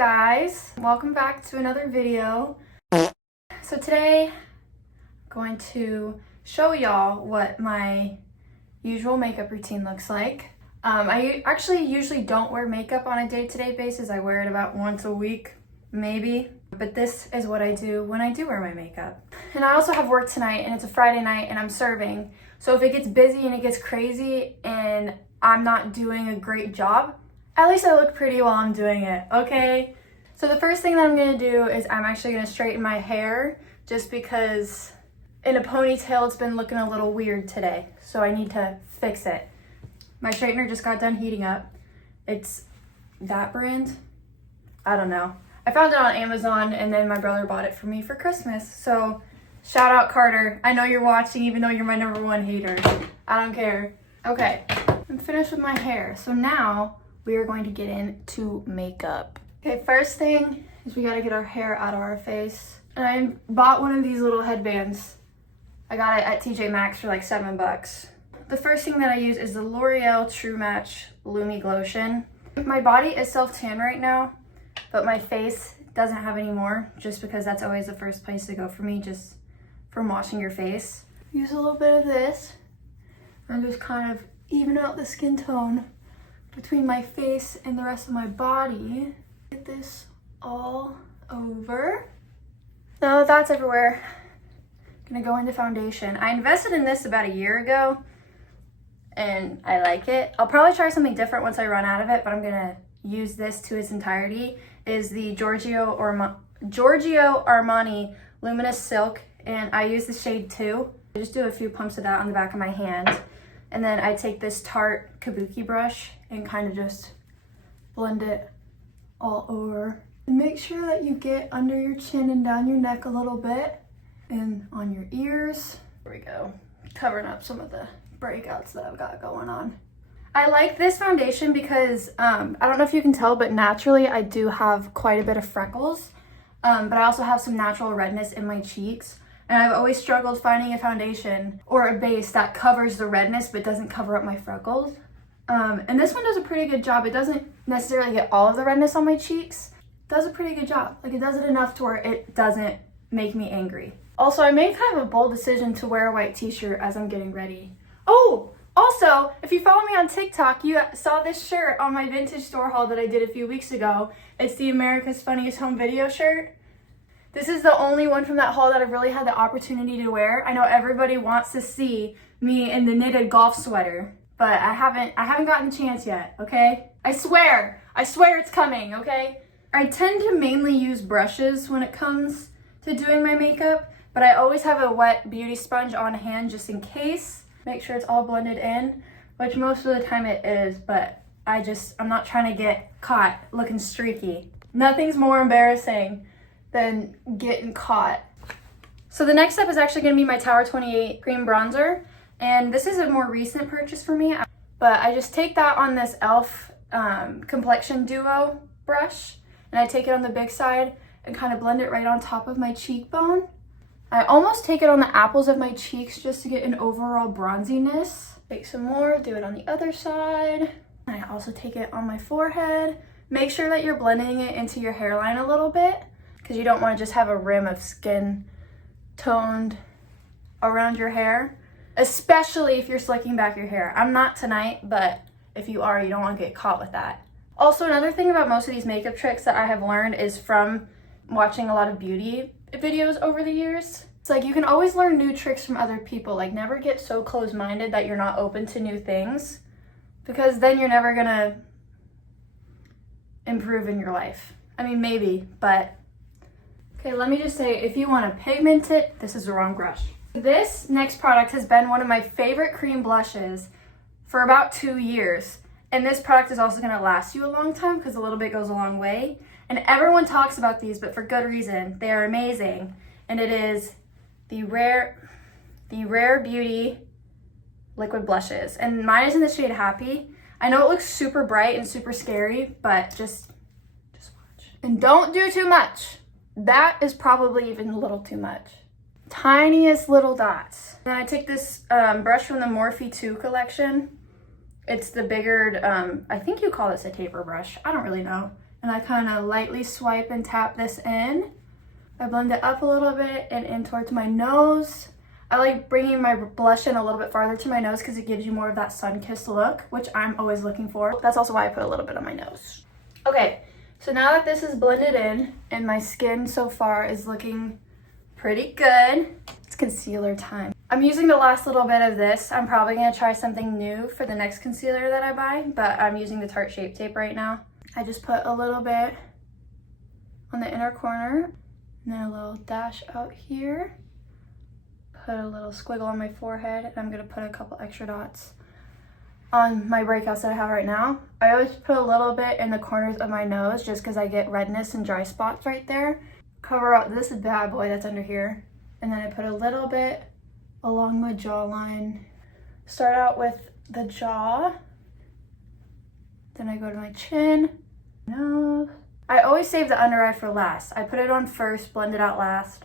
guys, welcome back to another video. So today I'm going to show y'all what my usual makeup routine looks like. I actually usually don't wear makeup on a day-to-day basis. I wear it about once a week, maybe. But this is what I do when I do wear my makeup. And I also have work tonight, and it's a Friday night, and I'm serving. So if it gets busy and it gets crazy and I'm not doing a great job, at least I look pretty while I'm doing it, okay? So the first thing that I'm gonna do is I'm actually gonna straighten my hair, just because in a ponytail it's been looking a little weird today. So I need to fix it. My straightener just got done heating up. It's that brand? I don't know. I found it on Amazon and then my brother bought it for me for Christmas. So shout out Carter. I know you're watching even though you're my #1 hater. I don't care. Okay, I'm finished with my hair. So now we are going to get into makeup. Okay, first thing is we gotta get our hair out of our face. And I bought one of these little headbands. I got it at TJ Maxx for like $7. The first thing that I use is the L'Oreal True Match Lumi Glotion. My body is self-tan right now, but my face doesn't have any more, just because that's always the first place to go for me, just from washing your face. Use a little bit of this and just kind of even out the skin tone between my face and the rest of my body. Get this all over. Now that that's everywhere, I'm gonna go into foundation. I invested in this about a year ago and I like it. I'll probably try something different once I run out of it, but I'm gonna use this to its entirety. Is the Giorgio Armani Luminous Silk, and I use the shade 2. I just do a few pumps of that on the back of my hand. And then I take this Tarte Kabuki brush and kind of just blend it all over. And make sure that you get under your chin and down your neck a little bit and on your ears. There we go. Covering up some of the breakouts that I've got going on. I like this foundation because, I don't know if you can tell, but naturally I do have quite a bit of freckles. But I also have some natural redness in my cheeks. And I've always struggled finding a foundation or a base that covers the redness but doesn't cover up my freckles. And this one does a pretty good job. It doesn't necessarily get all of the redness on my cheeks. It does a pretty good job. Like, it does it enough to where it doesn't make me angry. Also, I made kind of a bold decision to wear a white t-shirt as I'm getting ready. Oh, also, if you follow me on TikTok, you saw this shirt on my vintage store haul that I did a few weeks ago. It's the America's Funniest Home Video shirt. This is the only one from that haul that I've really had the opportunity to wear. I know everybody wants to see me in the knitted golf sweater, but I haven't gotten the chance yet, okay? I swear it's coming, okay? I tend to mainly use brushes when it comes to doing my makeup, but I always have a wet beauty sponge on hand just in case. Make sure it's all blended in, which most of the time it is, but I'm not trying to get caught looking streaky. Nothing's more embarrassing than getting caught. So the next step is actually gonna be my Tower 28 cream bronzer. And this is a more recent purchase for me, but I just take that on this e.l.f. Complexion Duo brush, and I take it on the big side and kind of blend it right on top of my cheekbone. I almost take it on the apples of my cheeks just to get an overall bronziness. Take some more, do it on the other side. And I also take it on my forehead. Make sure that you're blending it into your hairline a little bit, because you don't want to just have a rim of skin toned around your hair, especially if you're slicking back your hair. I'm not tonight, but if you are, you don't want to get caught with that. Also, another thing about most of these makeup tricks that I have learned is from watching a lot of beauty videos over the years. It's like you can always learn new tricks from other people. Like, never get so closed-minded that you're not open to new things, because then you're never gonna improve in your life. I mean, maybe, but okay, let me just say, if you want to pigment it, this is the wrong brush. This next product has been one of my favorite cream blushes for about 2 years. And this product is also going to last you a long time because a little bit goes a long way. And everyone talks about these, but for good reason. They are amazing. And it is the Rare Beauty liquid blushes. And mine is in the shade Happy. I know it looks super bright and super scary, but just watch. And don't do too much. That is probably even a little too much. Tiniest little dots. Then I take this brush from the Morphe 2 collection. It's the bigger, I think you call this a taper brush. I don't really know. and I kind of lightly swipe and tap this in. I blend it up a little bit and in towards my nose. I like bringing my blush in a little bit farther to my nose because it gives you more of that sun-kissed look, which I'm always looking for. That's also why I put a little bit on my nose. Okay, so now that this is blended in and my skin so far is looking pretty good, it's concealer time. I'm using the last little bit of this. I'm probably gonna try something new for the next concealer that I buy, but I'm using the Tarte Shape Tape right now. I just put a little bit on the inner corner, and then a little dash out here. Put a little squiggle on my forehead, and I'm gonna put a couple extra dots on my breakouts that I have right now. I always put a little bit in the corners of my nose just because I get redness and dry spots right there. Cover up this bad boy that's under here. And then I put a little bit along my jawline. Start out with the jaw. Then I go to my chin, nose. I always save the under eye for last. I put it on first, blend it out last,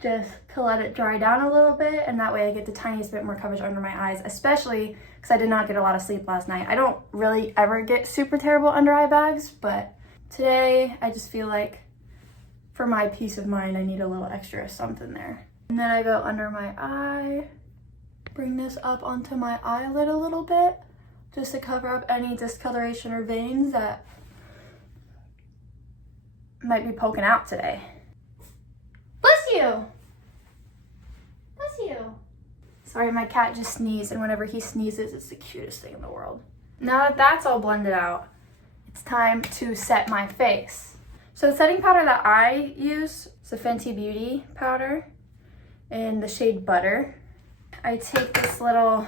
just to let it dry down a little bit, and that way I get the tiniest bit more coverage under my eyes, especially because I did not get a lot of sleep last night. I don't really ever get super terrible under eye bags, but today I just feel like for my peace of mind, I need a little extra something there. And then I go under my eye, bring this up onto my eyelid a little bit, just to cover up any discoloration or veins that might be poking out today. Bless you! Bless you! Sorry, my cat just sneezed, and whenever he sneezes, it's the cutest thing in the world. Now that that's all blended out, it's time to set my face. So the setting powder that I use is the Fenty Beauty powder in the shade Butter. I take this little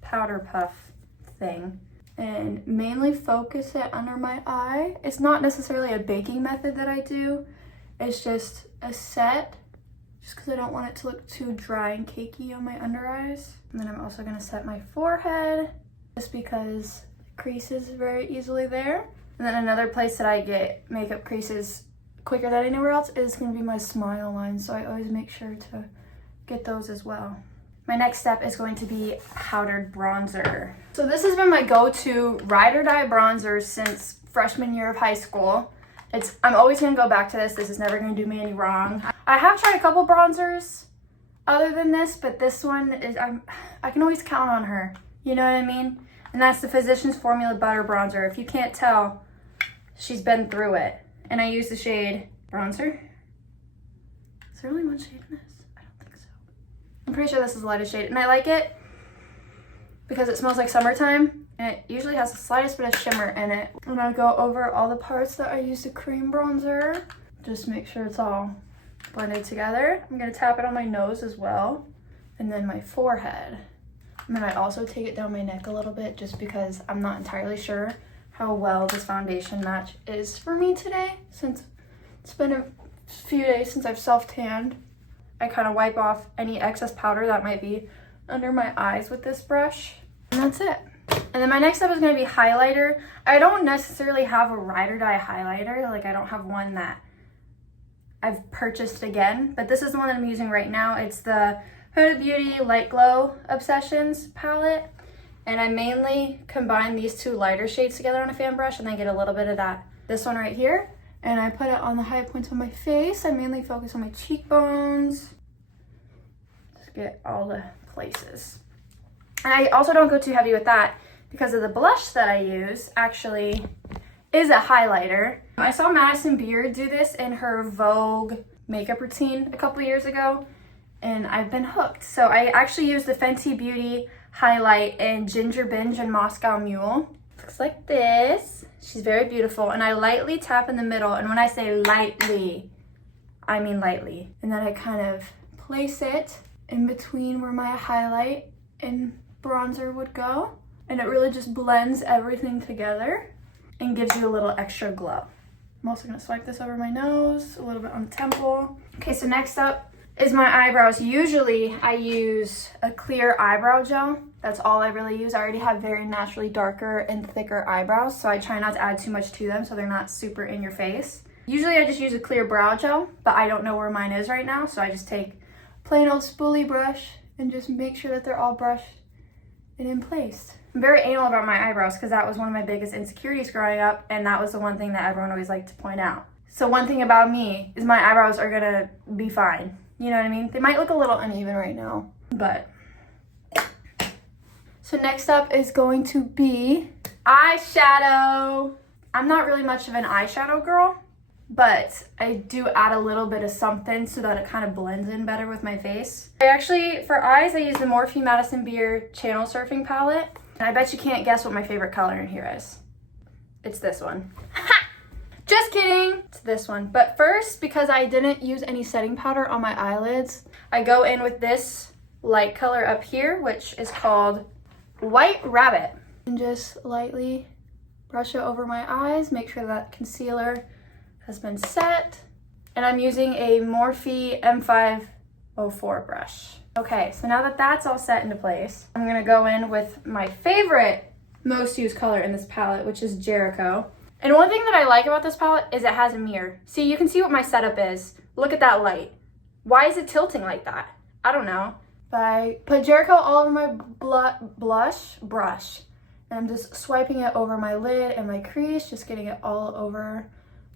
powder puff thing and mainly focus it under my eye. It's not necessarily a baking method that I do. It's just a set, just because I don't want it to look too dry and cakey on my under eyes. And then I'm also gonna set my forehead, just because it creases very easily there. And then another place that I get makeup creases quicker than anywhere else is gonna be my smile line. So I always make sure to get those as well. My next step is going to be powdered bronzer. So this has been my go-to ride or die bronzer since freshman year of high school. I'm always gonna go back to this. This is never gonna do me any wrong. I have tried a couple bronzers other than this, but this one is, I can always count on her. You know what I mean? And that's the Physicians Formula Butter Bronzer. If you can't tell, she's been through it. And I use the shade Bronzer. Is there only one shade in this? I don't think so. I'm pretty sure this is the lightest shade, and I like it because it smells like summertime, and it usually has the slightest bit of shimmer in it. I'm gonna go over all the parts that I use the cream bronzer. Just make sure it's all blended together. I'm gonna tap it on my nose as well, and then my forehead. And then I also take it down my neck a little bit just because I'm not entirely sure how well this foundation match is for me today, since it's been a few days since I've self-tanned. I kind of wipe off any excess powder that might be under my eyes with this brush, and that's it. And then my next step is going to be highlighter. I don't necessarily have a ride or die highlighter. Like, I don't have one that I've purchased again, but this is the one that I'm using right now. It's the Huda Beauty Light Glow Obsessions palette, and I mainly combine these two lighter shades together on a fan brush and then get a little bit of this one right here, and I put it on the high points of my face. I mainly focus on my cheekbones, just get all the places. And I also don't go too heavy with that because of the blush that I use actually is a highlighter. I saw Madison Beer do this in her Vogue makeup routine a couple years ago, and I've been hooked. So I actually use the Fenty Beauty highlight in Ginger Binge and Moscow Mule. Looks like this. She's very beautiful, and I lightly tap in the middle, and when I say lightly, I mean lightly. And then I kind of place it in between where my highlight and bronzer would go, and it really just blends everything together and gives you a little extra glow. I'm also gonna swipe this over my nose, a little bit on the temple. Okay, so next up is my eyebrows. Usually I use a clear eyebrow gel. That's all I really use. I already have very naturally darker and thicker eyebrows, so I try not to add too much to them so they're not super in your face. Usually I just use a clear brow gel, but I don't know where mine is right now, so I just take a plain old spoolie brush and just make sure that they're all brushed and in place. I'm very anal about my eyebrows because that was one of my biggest insecurities growing up, and that was the one thing that everyone always liked to point out. So one thing about me is my eyebrows are gonna be fine. You know what I mean? They might look a little uneven right now, but. So next up is going to be eyeshadow. I'm not really much of an eyeshadow girl, but I do add a little bit of something so that it kind of blends in better with my face. For eyes, I use the Morphe Madison Beer Channel Surfing Palette. And I bet you can't guess what my favorite color in here is. It's this one. Just kidding. It's this one. But first, because I didn't use any setting powder on my eyelids, I go in with this light color up here, which is called White Rabbit. And just lightly brush it over my eyes, make sure that concealer has been set. And I'm using a Morphe M504 brush. Okay, so now that that's all set into place, I'm gonna go in with my favorite most used color in this palette, which is Jericho. And one thing that I like about this palette is it has a mirror. See, you can see what my setup is. Look at that light. Why is it tilting like that? I don't know. But I put Jericho all over my brush. And I'm just swiping it over my lid and my crease, just getting it all over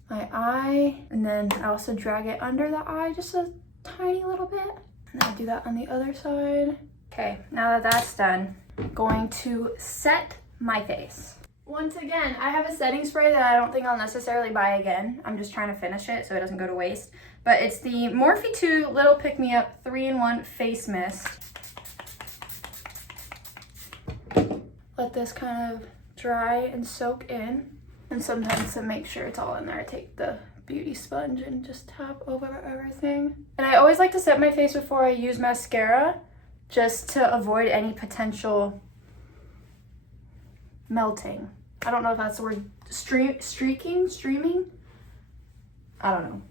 my eye. And then I also drag it under the eye just a tiny little bit. And then I do that on the other side. Okay, now that that's done, I'm going to set my face. Once again, I have a setting spray that I don't think I'll necessarily buy again. I'm just trying to finish it so it doesn't go to waste. But it's the Morphe 2 Little Pick Me Up 3-in-1 Face Mist. Let this kind of dry and soak in. And sometimes to make sure it's all in there, I take the beauty sponge and just tap over everything. And I always like to set my face before I use mascara, just to avoid any potential melting. I don't know if that's the word. Streaming? I don't know.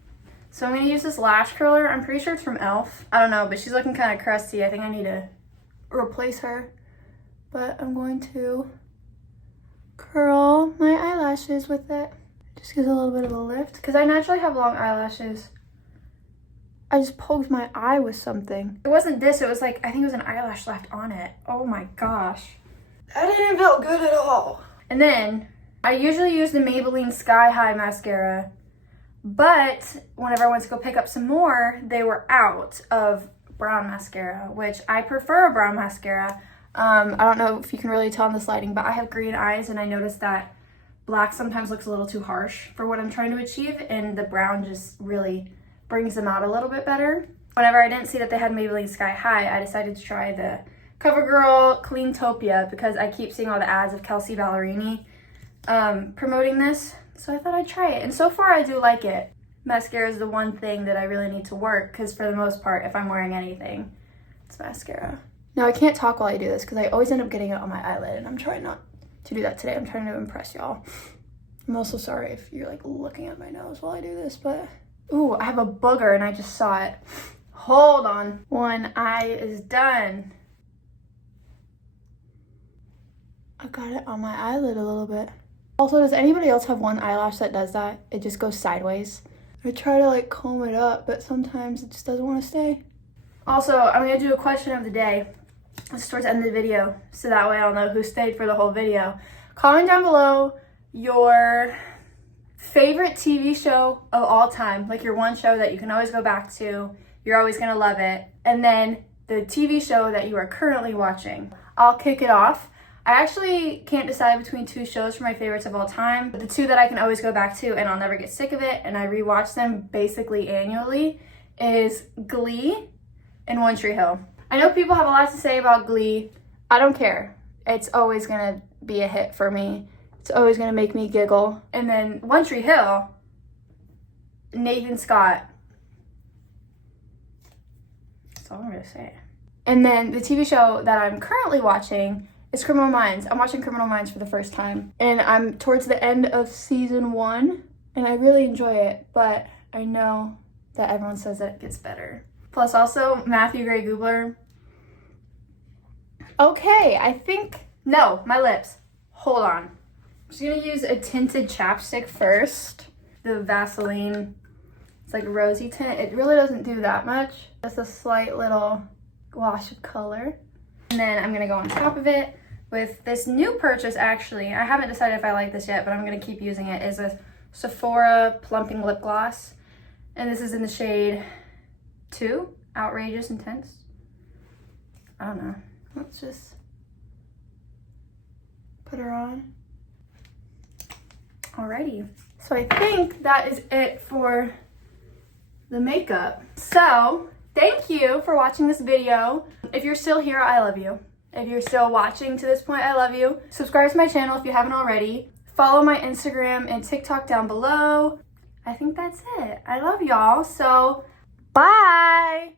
So I'm gonna use this lash curler. I'm pretty sure it's from e.l.f. I don't know, but she's looking kind of crusty. I think I need to replace her. But I'm going to curl my eyelashes with it. Just gives a little bit of a lift. Because I naturally have long eyelashes. I just poked my eye with something. It wasn't this, it was like, I think it was an eyelash left on it. Oh my gosh. That didn't feel good at all. And then, I usually use the Maybelline Sky High mascara, but whenever I went to go pick up some more, they were out of brown mascara, which I prefer a brown mascara. I don't know if you can really tell in this lighting, but I have green eyes and I noticed that black sometimes looks a little too harsh for what I'm trying to achieve, and the brown just really brings them out a little bit better. Whenever I didn't see that they had Maybelline Sky High, I decided to try the CoverGirl Cleantopia because I keep seeing all the ads of Kelsey Ballerini promoting this. So I thought I'd try it, and so far I do like it. Mascara is the one thing that I really need to work because for the most part, if I'm wearing anything, it's mascara. Now I can't talk while I do this because I always end up getting it on my eyelid, and I'm trying not to do that today. I'm trying to impress y'all. I'm also sorry if you're like looking at my nose while I do this, but ooh, I have a booger and I just saw it. Hold on. One eye is done. I got it on my eyelid a little bit. Also, does anybody else have one eyelash that does that? It just goes sideways. I try to like comb it up, but sometimes it just doesn't want to stay. Also, I'm gonna do a question of the day. It's towards the end of the video, so that way I'll know who stayed for the whole video. Comment down below your favorite TV show of all time, like your one show that you can always go back to, you're always gonna love it, and then the TV show that you are currently watching. I'll kick it off. I actually can't decide between two shows for my favorites of all time, but the two that I can always go back to and I'll never get sick of it, and I rewatch them basically annually, is Glee and One Tree Hill. I know people have a lot to say about Glee. I don't care. It's always gonna be a hit for me. It's always gonna make me giggle. And then One Tree Hill, Nathan Scott. That's all I'm gonna say. And then the TV show that I'm currently watching is Criminal Minds. I'm watching Criminal Minds for the first time. And I'm towards the end of season 1, and I really enjoy it, but I know that everyone says that it gets better. Plus also Matthew Gray Gubler. Okay, I think, no, my lips. Hold on. I'm just gonna use a tinted chapstick first. The Vaseline, it's like rosy tint. It really doesn't do that much. Just a slight little wash of color. And then I'm gonna go on top of it with this new purchase. Actually, I haven't decided if I like this yet, but I'm gonna keep using it. Is a Sephora plumping lip gloss, and this is in the shade 2, Outrageous Intense. I don't know. Let's just put her on. Alrighty. So I think that is it for the makeup. So thank you for watching this video. If you're still here, I love you. If you're still watching to this point, I love you. Subscribe to my channel if you haven't already. Follow my Instagram and TikTok down below. I think that's it. I love y'all. So bye.